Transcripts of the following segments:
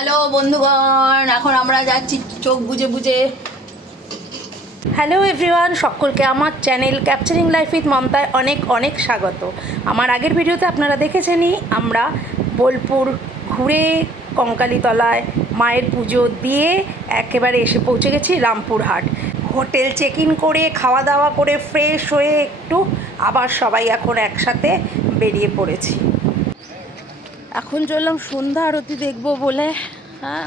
Hello বন্ধুগণ, এখন আমরা যাচ্ছি চোখ বুজে বুজে। হ্যালো এভরিওয়ান, সকলকে আমার চ্যানেল ক্যাপচারিং লাইফ উইথ মমতায় অনেক অনেক স্বাগত। আমার আগের ভিডিওতে আপনারা দেখেছেনই, আমরা বোলপুর ঘুরে কঙ্কালীতলায় মায়ের পুজো দিয়ে একেবারে এসে পৌঁছে গেছি রামপুরহাট। হোটেল চেক ইন করে খাওয়া দাওয়া করে ফ্রেশ হয়ে একটু আবার সবাই এখন একসাথে বেরিয়ে পড়েছি। এখন চললাম সন্ধ্যা আরতি দেখবো বলে। হ্যাঁ,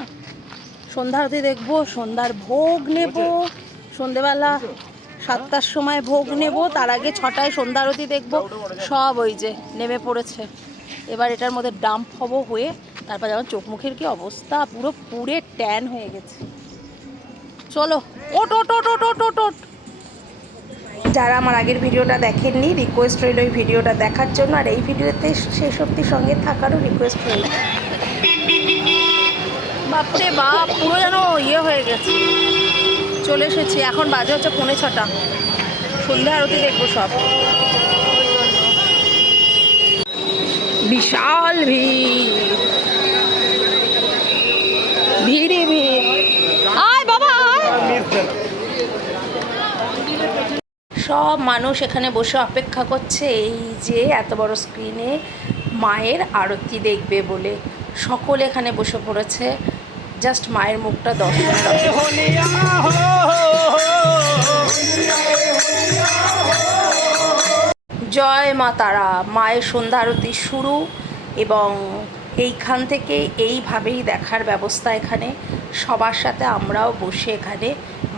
সন্ধ্যা আরতি দেখবো, সন্ধ্যার ভোগ নেব। সন্ধেবেলা 7টার সময় ভোগ নেব, তার আগে 6টায় সন্ধ্যা আরতি দেখবো। সব ওই যে নেমে পড়েছে। এবার এটার মধ্যে ডাম্প হবো, হয়ে তারপর যেমন চোখ মুখের কি অবস্থা, পুরো পুড়ে ট্যান হয়ে গেছে। চলো, ওট ওট ওট ওট ওট ওট ওট। যারা আমার আগের ভিডিওটা দেখেননি, রিকোয়েস্ট রইল ওই ভিডিওটা দেখার জন্য, আর এই ভিডিওতে শেষ অবধি সঙ্গে থাকারও রিকোয়েস্ট রইল। বাপরে বাপ, পুরো যেন ইয়ে হয়ে গেছে। চলে এসেছি, এখন বাজে হচ্ছে 5:45। সন্ধ্যা আরতি দেখবো সব। বিশাল ভিড়, ভিড়ে ভিড়। আয় বাবা, সব মানুষ এখানে বসে অপেক্ষা করছে এই যে এত বড় স্ক্রিনে মায়ের আরতি দেখবে বলে। সকলে এখানে বসে পড়েছে জাস্ট মায়ের মুখটা দর্শন করতে। জয় মা তারা। মায়ের সন্ধ্যা আরতি শুরু, এবং এইখান থেকে এইভাবেই দেখার ব্যবস্থা এখানে। সবার সাথে আমরাও বসে এখানে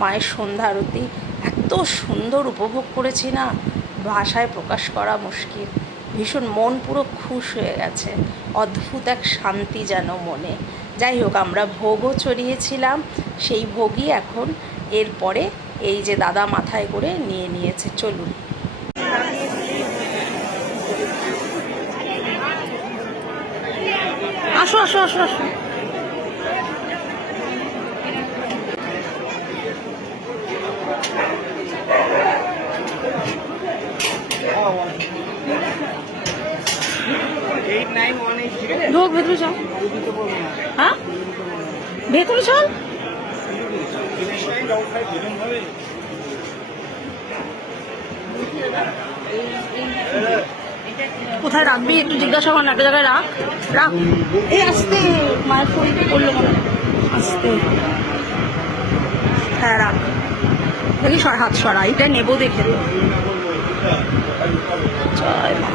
মায়ের সন্ধ্যা আরতি এত সুন্দর উপভোগ করেছি না, ভাষায় প্রকাশ করা মুশকিল। ভীষণ মন পুরো খুশ হয়ে গেছে, অদ্ভুত এক শান্তি যেন মনে। যাই হোক, আমরা ভোগও চড়িয়েছিলাম, সেই ভোগই এখন এরপরে এই যে দাদা মাথায় করে নিয়ে নিয়েছে। চলুন। আসো আসো আসো আসো। ঢোক ভেতরে চল। হ্যাঁ, ভেতরে চল। কোথায় রাখবি একটু জিজ্ঞাসা কর না, একটা জায়গায় রাখ রাখ। এই আসতে, মায়ের শরীরটা করলো মনে, আসতে। হ্যাঁ রাখ, দেখি হাত সরা, এটা নেবো দেখে। জয় মা।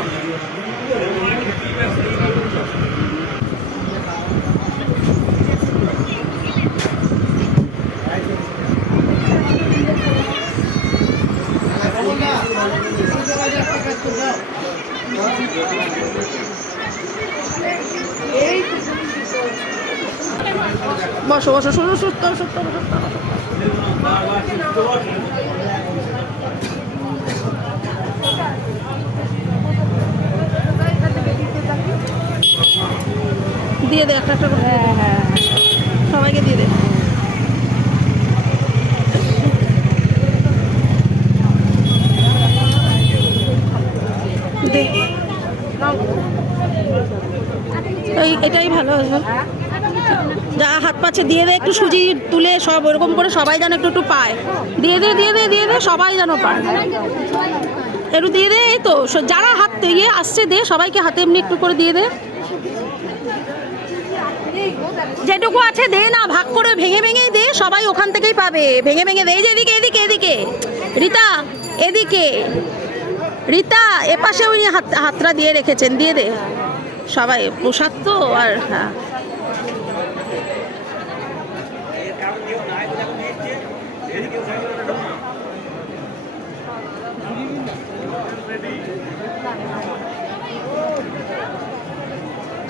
বসো বসো, শুরু সুস্থ সুস্থ। দিয়ে দে একটা একটা করে। হ্যাঁ হ্যাঁ, সবাইকে দিয়ে দে। এটাই ভালো হবে। যা হাত পাচ্ছে দিয়ে দে, একটু সুজি তুলে সব ওরকম করে সবাই যেন একটু একটু পায়। দিয়ে দে দিয়ে দে দিয়ে দে, সবাই যেন পায়। একটু দিয়ে দে। এই তো যারা হাত ইয়ে আসছে দে, সবাইকে হাতে এমনি একটু করে দিয়ে দে। যেটুকু আছে দে না, ভাগ করে ভেঙে ভেঙে দে, সবাই ওখান থেকেই পাবে। ভেঙে ভেঙে দে। এই যে এদিকে এদিকে এদিকে, রীতা এদিকে, রীতা এপাশে উনি হাতটা দিয়ে রেখেছেন, দিয়ে দে সবাই। প্রসাদ তো। আর হ্যাঁ,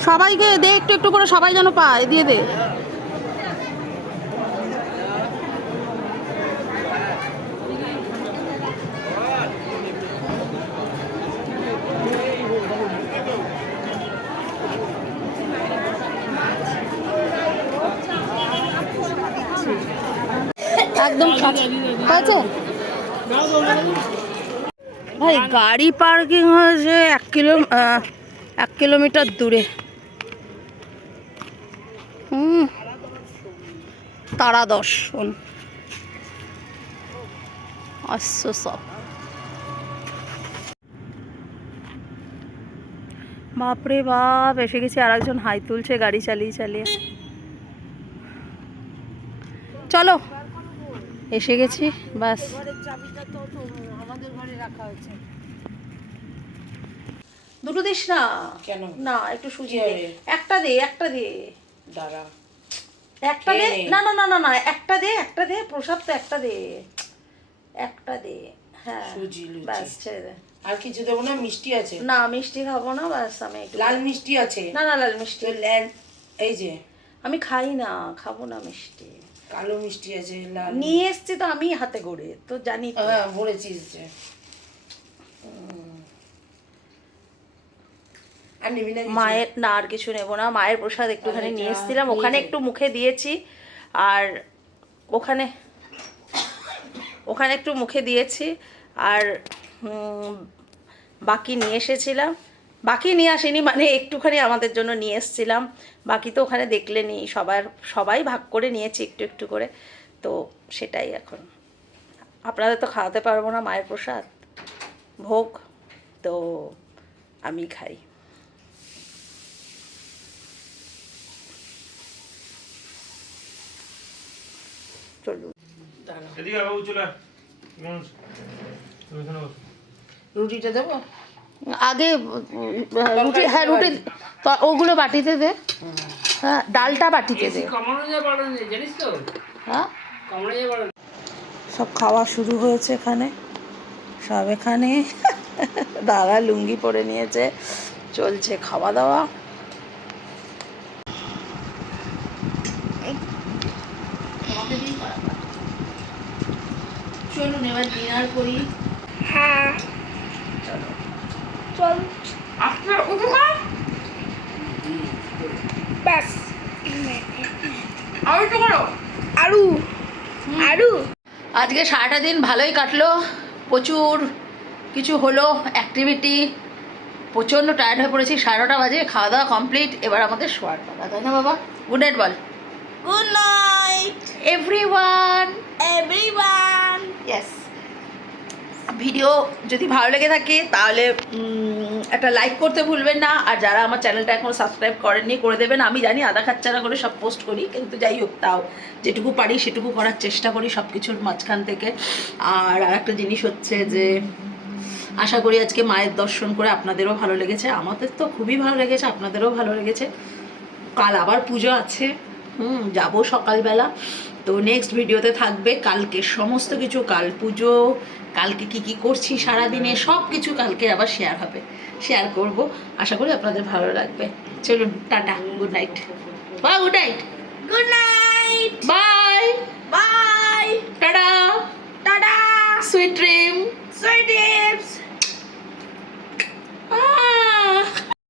সবাইকে দে একটু একটু করে, সবাই যেন পায়। দিয়ে দে। একদম হয়েছে ভাই। গাড়ি পার্কিং হয়েছে 1 কিলোমিটার দূরে। তারা দর্শন আসছো সব। বাপরে বাপ, এসে গেছি। আর একজন হাই তুলছে গাড়ি চালিয়ে চালিয়ে। চলো এসে গেছি, বাস। দুটো দিস না কেন? না, একটু সুজি কি দে। হবে? একটা দে, একটা দে, দাঁড়া, একটা দে। নে। না না না না না, একটা দে, একটা দে। প্রসাদ তো একটা দে, একটা দে। হ্যাঁ সুজি লুচি। ব্যাস, ছেড়ে দে। আর কিছু দেবো না? মিষ্টি আছে? না মিষ্টি খাবো না, ব্যাস। আমি একটু লাল মিষ্টি আছে? না না, লাল মিষ্টি তো লাল, এই যে আমি খাই না, খাবো না মিষ্টি। কালো মিষ্টি আছে, লাল। নিয়ে এসছি তো আমি হাতে করে, তো জানি তো। হ্যাঁ ভরেছিস যে। আর নিবি না কিছু? মায়ের না, আর কিছু নেবো না। মায়ের প্রসাদ একটুখানি তাহলে নিয়ে যা, এসেছিলাম, নিয়ে ওখানে যা। একটু মুখে দিয়েছি। আর ওখানে ওখানে একটু মুখে দিয়েছি। আর বাকি নিয়ে এসেছিলাম। বাকি নিয়ে আসিনি, মানে একটুখানি আমাদের জন্য নিয়ে এসেছিলাম। বাকি তো ওখানে দেখলে নি, সবাই ভাগ করে নিয়েছি একটু একটু করে। তো সেটাই এখন। আপনাদের তো খাওয়াতে পারবো না মায়ের প্রসাদ, ভোগ, তো আমি খাই। চলুন। দাঁড়া, এদিকে বাবু চলে আয়। রুটিটা দেবো? আগে রুটি, হ্যাঁ রুটি তো ওগুলো বাটিতে দে। হ্যাঁ ডালটা বাটিতে দে। কমানো যায় বাড়ানো যায় জানিস তো? হ্যাঁ কমানো যায় বাড়ানো। সব খাওয়া শুরু হয়েছে এখানে, সব এখানে। দাদা লুঙ্গি পরে নিয়েছে, চলছে খাওয়া দাওয়া। চলুন এবার ডিনার করি। হ্যাঁ চল। আস্তে উঠে পা। ব্যাস আর একটু করো। আরু আরু আজকে সারাটা দিন ভালোই কাটলো, প্রচুর কিছু হলো, অ্যাক্টিভিটি। প্রচণ্ড টায়ার্ড হয়ে পড়েছি। 9:30 বাজে, খাওয়া দাওয়া কমপ্লিট। এবার আমাদের শোয়ার পালা, তাই না বাবা? গুড নাইট বল। Good night everyone. Everyone. Yes. Video যদি ভালো লেগে থাকে তাহলে একটা লাইক করতে ভুলবেন না। আর যারা আমার চ্যানেলটা এখন সাবস্ক্রাইব করেননি, করে দেবেন। আমি জানি আধা খাচ্চারা করে সব পোস্ট করি, কিন্তু যাই হোক, তাও যেটুকু পারি সেটুকু করার চেষ্টা করি সব কিছুর মাঝখান থেকে। আর একটা জিনিস হচ্ছে যে আশা করি আজকে মায়ের দর্শন করে আপনাদেরও ভালো লেগেছে। আমাদের তো খুবই ভালো লেগেছে, আপনাদেরও ভালো লেগেছে। কাল আবার পুজো আছে, যাবো সকালবেলা। তো নেক্সট ভিডিওতে থাকবে কালকে সমস্ত কিছু, কাল পুজো, কালকে কি কি করছি সারাদিনে, সব কিছু কালকে আবার শেয়ার করব। আশা করি আপনাদের ভালো লাগবে। চলুন টাটা, গুড নাইট। বা good night, good night. Bye bye. Tata, tata. Sweet dream. Sweety.